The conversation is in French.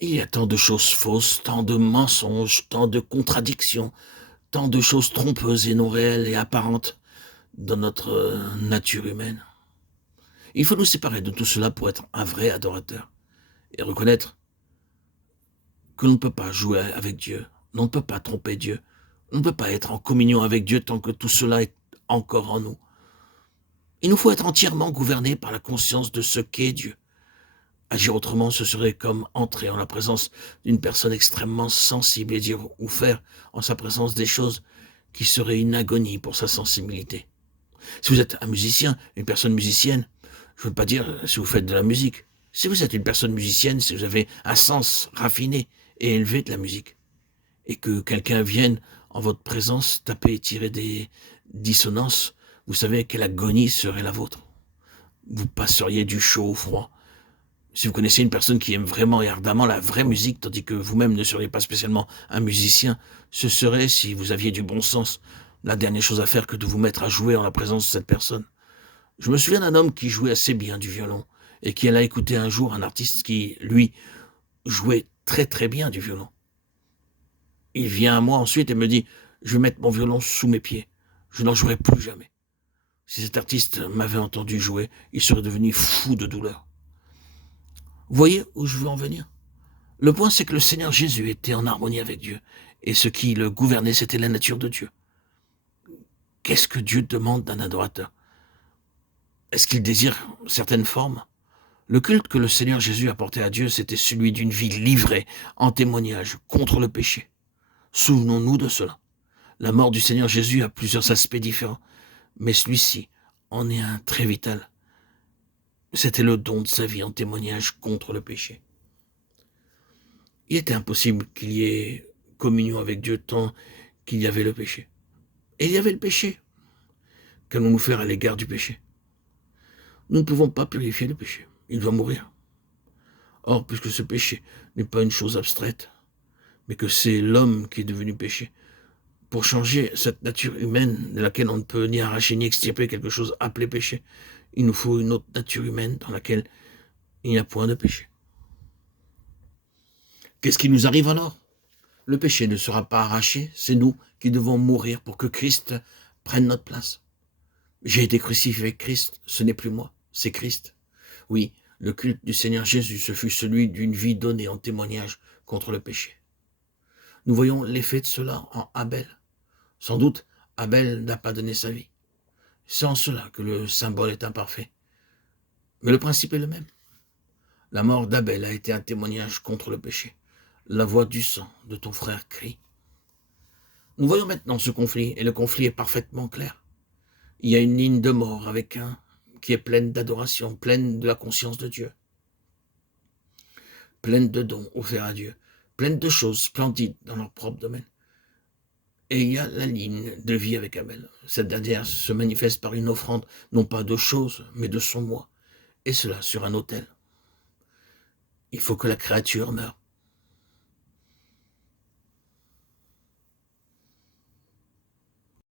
Il y a tant de choses fausses, tant de mensonges, tant de contradictions, tant de choses trompeuses et non réelles et apparentes dans notre nature humaine. Il faut nous séparer de tout cela pour être un vrai adorateur et reconnaître que l'on ne peut pas jouer avec Dieu, on ne peut pas tromper Dieu, on ne peut pas être en communion avec Dieu tant que tout cela est encore en nous. Il nous faut être entièrement gouverné par la conscience de ce qu'est Dieu. Agir autrement, ce serait comme entrer en la présence d'une personne extrêmement sensible et dire ou faire en sa présence des choses qui seraient une agonie pour sa sensibilité. Si vous êtes un musicien, une personne musicienne, je ne veux pas dire si vous faites de la musique. Si vous êtes une personne musicienne, si vous avez un sens raffiné et élevé de la musique, et que quelqu'un vienne en votre présence taper et tirer des dissonances, vous savez quelle agonie serait la vôtre. Vous passeriez du chaud au froid. Si vous connaissez une personne qui aime vraiment et ardemment la vraie musique, tandis que vous-même ne seriez pas spécialement un musicien, ce serait, si vous aviez du bon sens, la dernière chose à faire que de vous mettre à jouer en la présence de cette personne. Je me souviens d'un homme qui jouait assez bien du violon, et qui alla écouter un jour un artiste qui, lui, jouait très très bien du violon. Il vient à moi ensuite et me dit « Je vais mettre mon violon sous mes pieds. Je n'en jouerai plus jamais. » Si cet artiste m'avait entendu jouer, il serait devenu fou de douleur. Vous voyez où je veux en venir? Le point, c'est que le Seigneur Jésus était en harmonie avec Dieu, et ce qui le gouvernait, c'était la nature de Dieu. Qu'est-ce que Dieu demande d'un adorateur? Est-ce qu'il désire certaines formes? Le culte que le Seigneur Jésus apportait à Dieu, c'était celui d'une vie livrée, en témoignage, contre le péché. Souvenons-nous de cela. La mort du Seigneur Jésus a plusieurs aspects différents, mais celui-ci en est un très vital. C'était le don de sa vie en témoignage contre le péché. Il était impossible qu'il y ait communion avec Dieu tant qu'il y avait le péché. Et il y avait le péché. Qu'allons-nous faire à l'égard du péché? Nous ne pouvons pas purifier le péché. Il doit mourir. Or, puisque ce péché n'est pas une chose abstraite, mais que c'est l'homme qui est devenu péché, pour changer cette nature humaine de laquelle on ne peut ni arracher ni extirper quelque chose appelé péché, il nous faut une autre nature humaine dans laquelle il n'y a point de péché. Qu'est-ce qui nous arrive alors? Le péché ne sera pas arraché, c'est nous qui devons mourir pour que Christ prenne notre place. J'ai été crucifié avec Christ, ce n'est plus moi, c'est Christ. Oui, le culte du Seigneur Jésus, ce fut celui d'une vie donnée en témoignage contre le péché. Nous voyons l'effet de cela en Abel. Sans doute, Abel n'a pas donné sa vie. C'est en cela que le symbole est imparfait. Mais le principe est le même. La mort d'Abel a été un témoignage contre le péché. La voix du sang de ton frère crie. Nous voyons maintenant ce conflit, et le conflit est parfaitement clair. Il y a une ligne de mort avec un qui est pleine d'adoration, pleine de la conscience de Dieu, pleine de dons offerts à Dieu, pleine de choses splendides dans leur propre domaine. Et il y a la ligne de vie avec Abel. Cette dernière se manifeste par une offrande, non pas de choses, mais de son moi, et cela sur un autel. Il faut que la créature meure.